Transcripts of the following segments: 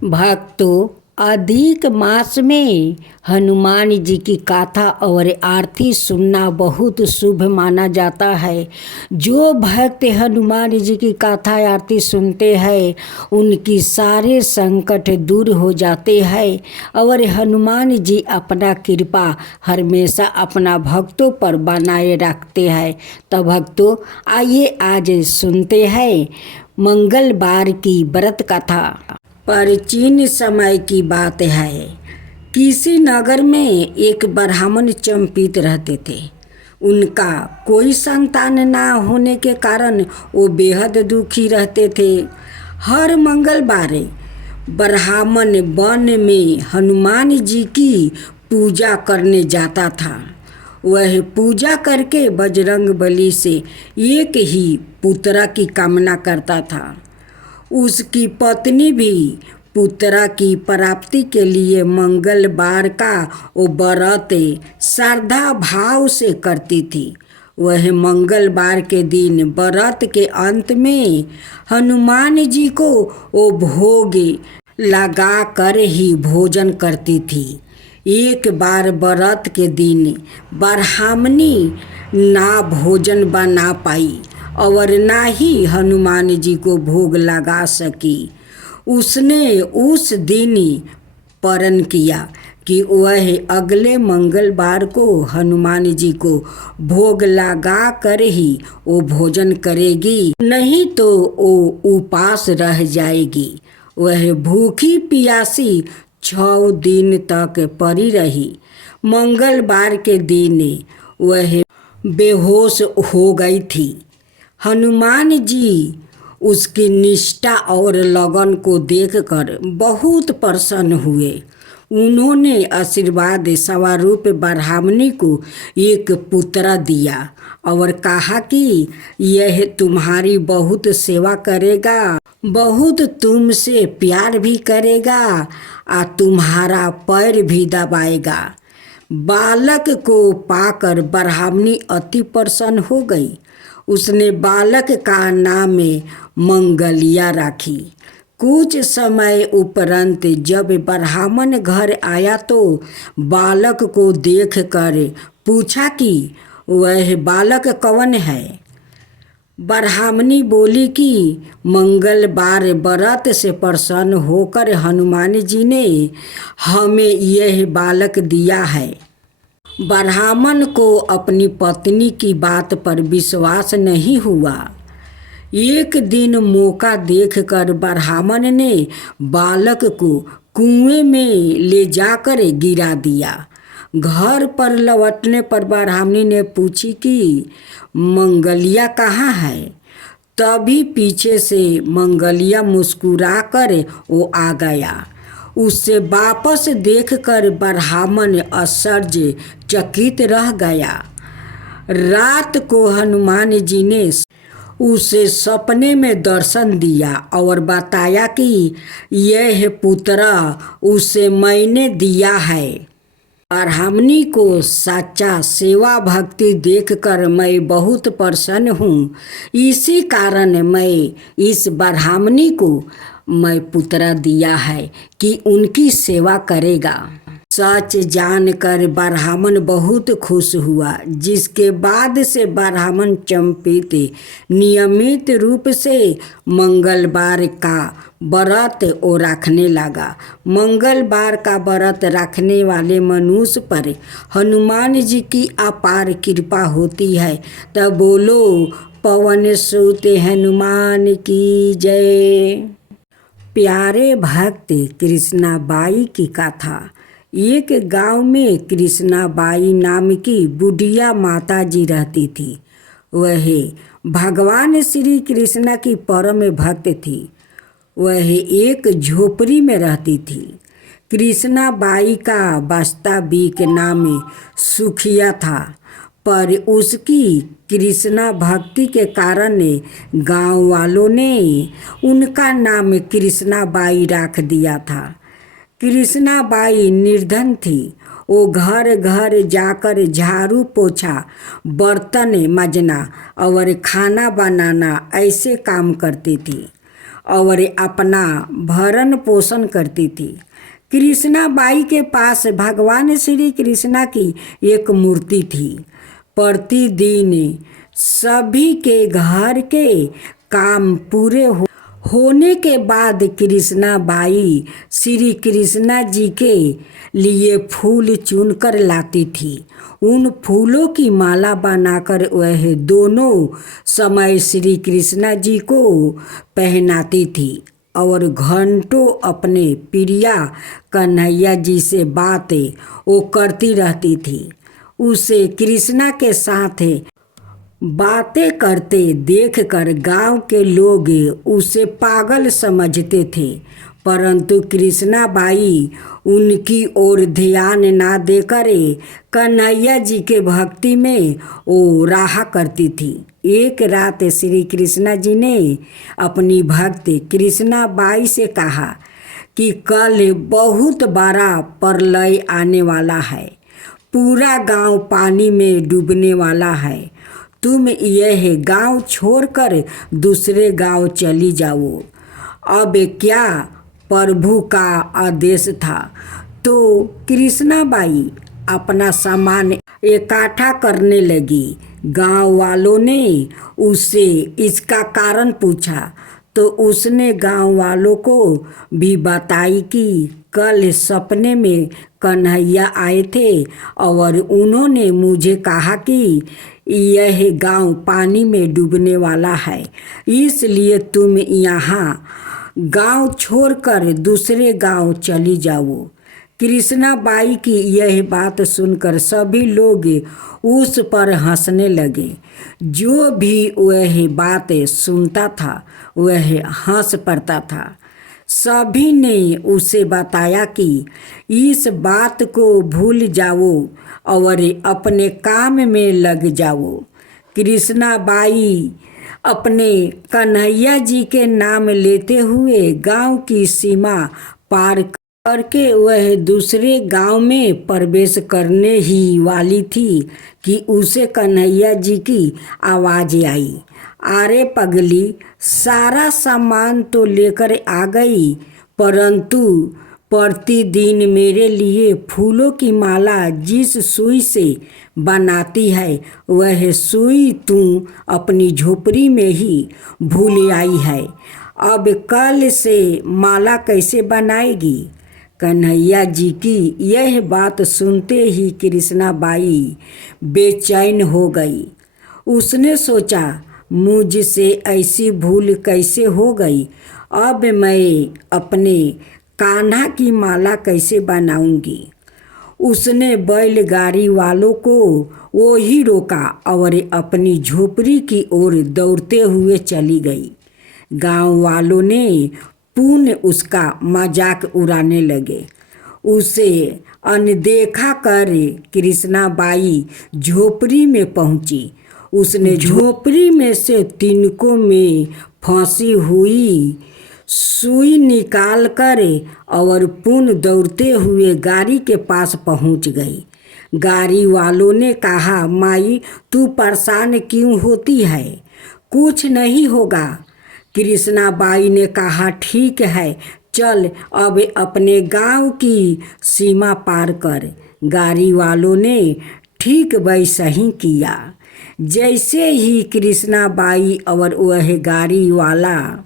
भक्तों, अधिक मास में हनुमान जी की कथा और आरती सुनना बहुत शुभ माना जाता है। जो भक्त हनुमान जी की कथा आरती सुनते हैं उनकी सारे संकट दूर हो जाते हैं और हनुमान जी अपना कृपा हमेशा अपना भक्तों पर बनाए रखते हैं। तो भक्तों, आइए आज सुनते हैं मंगलवार की व्रत कथा। प्राचीन समय की बात है। किसी नगर में एक ब्राह्मण चंपित रहते थे। उनका कोई संतान ना होने के कारण वो बेहद दुखी रहते थे। हर मंगलवार ब्राह्मण वन में हनुमान जी की पूजा करने जाता था। वह पूजा करके बजरंगबली से एक ही पुत्र की कामना करता था। उसकी पत्नी भी पुत्र की प्राप्ति के लिए मंगलवार का वो व्रत श्रद्धा भाव से करती थी। वह मंगलवार के दिन व्रत के अंत में हनुमान जी को वो भोग लगा कर ही भोजन करती थी। एक बार व्रत के दिन ब्राह्मणी ना भोजन बना पाई और ना ही हनुमान जी को भोग लगा सकी। उसने उस दिन प्रण किया कि वह अगले मंगलवार को हनुमान जी को भोग लगा कर ही वो भोजन करेगी, नहीं तो वो उपास रह जाएगी। वह भूखी प्यासी 6 दिन तक पड़ी रही। मंगलवार के दिन वह बेहोश हो गई थी। हनुमान जी उसकी निष्ठा और लगन को देखकर बहुत प्रसन्न हुए। उन्होंने आशीर्वाद स्वरूप ब्राह्मणी को एक पुत्र दिया और कहा कि यह तुम्हारी बहुत सेवा करेगा, बहुत तुमसे प्यार भी करेगा और तुम्हारा पैर भी दबाएगा। बालक को पाकर ब्राह्मणी अति प्रसन्न हो गई। उसने बालक का नाम मंगलिया रखी। कुछ समय उपरांत जब ब्राह्मण घर आया तो बालक को देखकर पूछा कि वह बालक कौन है। ब्राह्मणी बोली कि मंगलवार व्रत से प्रसन्न होकर हनुमान जी ने हमें यह बालक दिया है। ब्राह्मण को अपनी पत्नी की बात पर विश्वास नहीं हुआ। एक दिन मौका देखकर ब्राह्मण ने बालक को कुएं में ले जाकर गिरा दिया। घर पर लौटने पर ब्राह्मणी ने पूछी कि मंगलिया कहाँ है। तभी पीछे से मंगलिया मुस्कुराकर वो आ गया। उसे वापस देखकर ब्राह्मण आश्चर्यचकित रह गया। रात को हनुमान जी ने उसे सपने में दर्शन दिया और बताया कि यह पुत्र उसे मैंने दिया है। ब्राह्मणी को सच्चा सेवा भक्ति देखकर मैं बहुत प्रसन्न हूँ। इसी कारण मैं इस ब्राह्मणी को मैं पुत्र दिया है कि उनकी सेवा करेगा। सच जानकर ब्राह्मण बहुत खुश हुआ। जिसके बाद से ब्राह्मण चंपित नियमित रूप से मंगलवार का व्रत वो रखने लगा। मंगलवार का व्रत रखने वाले मनुष्य पर हनुमान जी की अपार कृपा होती है। तब बोलो पवन सुत हनुमान की जय। प्यारे भक्त, कृष्णाबाई की कथा। एक गांव में कृष्णाबाई नाम की बुढ़िया माता जी रहती थी। वह भगवान श्री कृष्ण की परम भक्त थी। वह एक झोपड़ी में रहती थी। कृष्णाबाई का वास्तविक नाम सुखिया था, पर उसकी कृष्णा भक्ति के कारण गांव वालों ने उनका नाम कृष्णाबाई रख दिया था। कृष्णाबाई निर्धन थी। वो घर घर जाकर झाड़ू पोछा, बर्तन मांजना और खाना बनाना ऐसे काम करती थी। और अपना भरण पोषण करती थी। कृष्णा बाई के पास भगवान श्री कृष्णा की एक मूर्ति थी। प्रतिदिन सभी के घर के काम पूरे होने के बाद कृष्णा बाई श्री कृष्णा जी के लिए फूल चुनकर लाती थी। उन फूलों की माला बनाकर वह दोनों समय श्री कृष्णा जी को पहनाती थी और घंटों अपने प्रिया कन्हैया जी से बातें वो करती रहती थी। उसे कृष्णा के साथ बातें करते देखकर गांव के लोग उसे पागल समझते थे, परंतु कृष्णा बाई उनकी ओर ध्यान ना देकर कन्हैया जी के भक्ति में वो रहा करती थी। एक रात श्री कृष्णा जी ने अपनी भक्त कृष्णा बाई से कहा कि कल बहुत बड़ा प्रलय आने वाला है, पूरा गांव पानी में डूबने वाला है। तुम यह गांव छोड़कर दूसरे गांव चली जाओ। अब क्या प्रभु का आदेश था। तो कृष्णा बाई अपना सामान इकट्ठा करने लगी। गांव वालों ने उससे इसका कारण पूछा तो उसने गांव वालों को भी बताई कि कल सपने में कन्हैया आए थे और उन्होंने मुझे कहा कि यह गांव पानी में डूबने वाला है, इसलिए तुम यहाँ गांव छोड़कर दूसरे गांव चली जाओ। कृष्णा बाई की यह बात सुनकर सभी लोग उस पर हंसने लगे। जो भी वह बात सुनता था वह हंस पड़ता था। सभी ने उसे बताया कि इस बात को भूल जाओ और अपने काम में लग जाओ। कृष्णा बाई अपने कन्हैया जी के नाम लेते हुए गांव की सीमा पार करके वह दूसरे गांव में प्रवेश करने ही वाली थी कि उसे कन्हैया जी की आवाज़ आई, अरे पगली, सारा सामान तो लेकर आ गई, परंतु प्रतिदिन मेरे लिए फूलों की माला जिस सुई से बनाती है वह सुई तू अपनी झोपड़ी में ही भूल आई है। अब कल से माला कैसे बनाएगी। कन्हैया जी की यह बात सुनते ही कृष्णा बाई बेचैन हो गई। उसने सोचा, मुझसे ऐसी भूल कैसे हो गई। अब मैं अपने कान्हा की माला कैसे बनाऊंगी। उसने बैलगाड़ी वालों को वो ही रोका और अपनी झोपड़ी की ओर दौड़ते हुए चली गई। गांव वालों ने पुनः उसका मजाक उड़ाने लगे। उसे अनदेखा कर कृष्णा बाई झोपड़ी में पहुंची। उसने झोपड़ी में से तिनकों में फंसी हुई सुई निकाल कर और पुनः दौड़ते हुए गाड़ी के पास पहुंच गई। गाड़ी वालों ने कहा, माई तू परेशान क्यों होती है, कुछ नहीं होगा। कृष्णा बाई ने कहा, ठीक है, चल अब अपने गांव की सीमा पार कर। गाड़ी वालों ने ठीक वैसा ही किया। जैसे ही कृष्णा बाई और वह गाड़ी वाला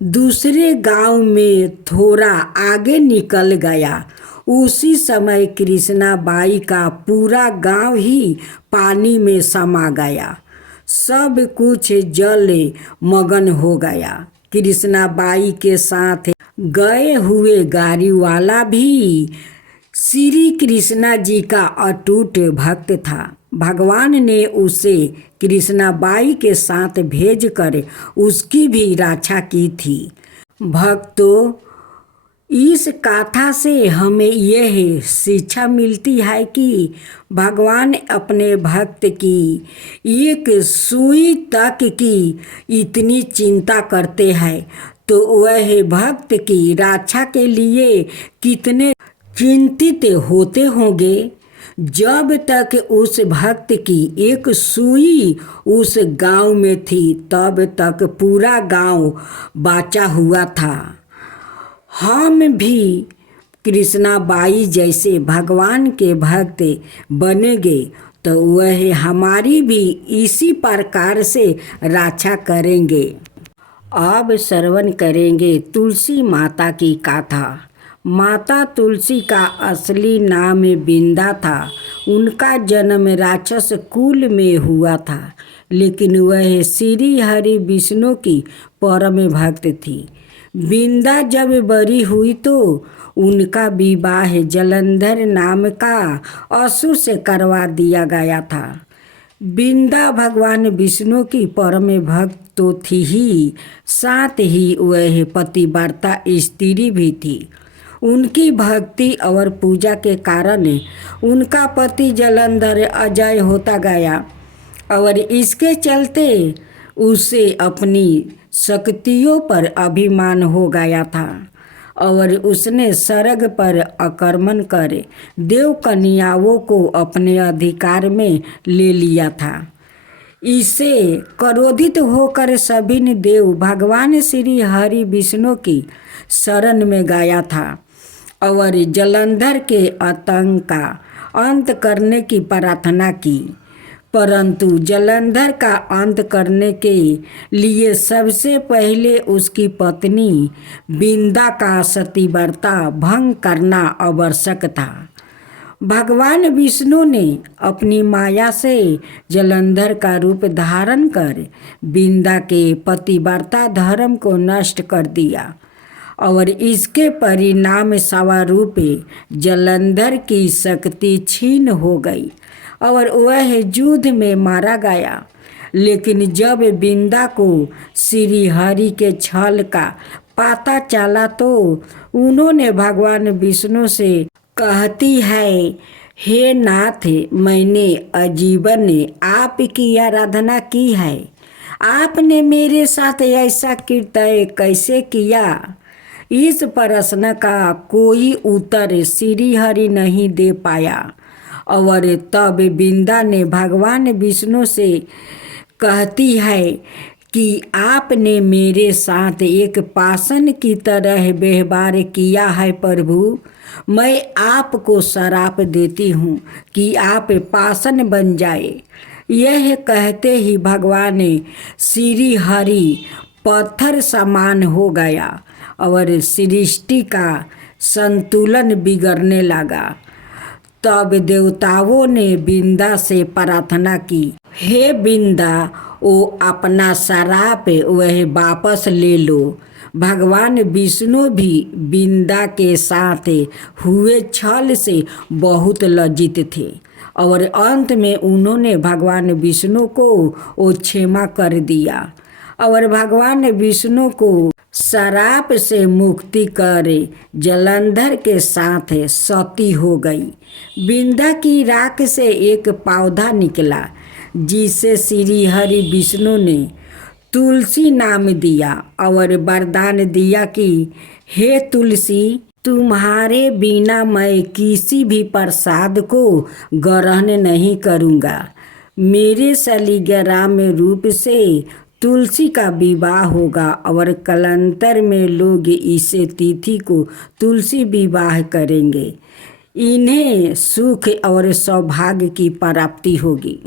दूसरे गांव में थोड़ा आगे निकल गया, उसी समय कृष्णा बाई का पूरा गांव ही पानी में समा गया। सब कुछ जल मगन हो गया। कृष्णा बाई के साथ गए हुए गाड़ी वाला भी श्री कृष्णा जी का अटूट भक्त था। भगवान ने उसे कृष्णा बाई के साथ भेजकर उसकी भी रक्षा की थी। भक्तों, इस कथा से हमें यह शिक्षा मिलती है कि भगवान अपने भक्त की एक सुई तक की इतनी चिंता करते हैं, तो वह भक्त की रक्षा के लिए कितने चिंतित होते होंगे। जब तक उस भक्त की एक सुई उस गांव में थी तब तक पूरा गांव बाँचा हुआ था। हम भी कृष्णाबाई जैसे भगवान के भक्त बनेंगे तो वह हमारी भी इसी प्रकार से रक्षा करेंगे। अब श्रवण करेंगे तुलसी माता की गाथा। माता तुलसी का असली नाम बिंदा था। उनका जन्म राक्षस कुल में हुआ था, लेकिन वह श्री हरि विष्णु की परम भक्त थी। बिंदा जब बड़ी हुई तो उनका विवाह जलंधर नाम का असुर से करवा दिया गया था। बिंदा भगवान विष्णु की परम भक्त तो थी ही, साथ ही वह पतिव्रता स्त्री भी थी। उनकी भक्ति और पूजा के कारण उनका पति जलंधर अजय होता गया और इसके चलते उसे अपनी शक्तियों पर अभिमान हो गया था और उसने स्वर्ग पर आक्रमण कर देव कन्याओं को अपने अधिकार में ले लिया था। इससे क्रोधित होकर सभी ने देव भगवान श्री हरि विष्णु की शरण में गया था और जलंधर के आतंक का अंत करने की प्रार्थना की। परंतु जलंधर का अंत करने के लिए सबसे पहले उसकी पत्नी बिंदा का सतीव्रता भंग करना आवश्यक था। भगवान विष्णु ने अपनी माया से जलंधर का रूप धारण कर बिंदा के पतिव्रता धर्म को नष्ट कर दिया और इसके परिणाम स्वरूप जलंधर की शक्ति छीन हो गई और वह युद्ध में मारा गया। लेकिन जब बिंदा को श्री हरि के छल का पता चला तो उन्होंने भगवान विष्णु से कहती है, हे नाथ, मैंने आजीवन आपकी आराधना की है, आपने मेरे साथ ऐसा कृत्य कैसे किया? इस प्रश्न का कोई उत्तर श्री हरि नहीं दे पाया और तब बिंदा ने भगवान विष्णु से कहती है कि आपने मेरे साथ एक पाषाण की तरह व्यवहार किया है प्रभु। मैं आपको श्राप देती हूँ कि आप पाषाण बन जाए। यह कहते ही भगवान श्री हरि पत्थर समान हो गया और सृष्टि का संतुलन बिगड़ने लगा। तब देवताओं ने बिंदा से प्रार्थना की, हे बिंदा, वो अपना श्राप वह वापस ले लो। भगवान विष्णु भी बिंदा के साथ हुए छल से बहुत लज्जित थे और अंत में उन्होंने भगवान विष्णु को वो क्षमा कर दिया और भगवान विष्णु को श्राप से मुक्ति कर जलंधर के साथ सती हो गई। बिंदा की राख से एक पौधा निकला जिसे श्री हरि विष्णु ने तुलसी नाम दिया और वरदान दिया कि हे तुलसी, तुम्हारे बिना मैं किसी भी प्रसाद को ग्रहण नहीं करूँगा। मेरे शालिग्राम रूप से तुलसी का विवाह होगा और कालांतर में लोग इसे तिथि को तुलसी विवाह करेंगे। इन्हें सुख और सौभाग्य की प्राप्ति होगी।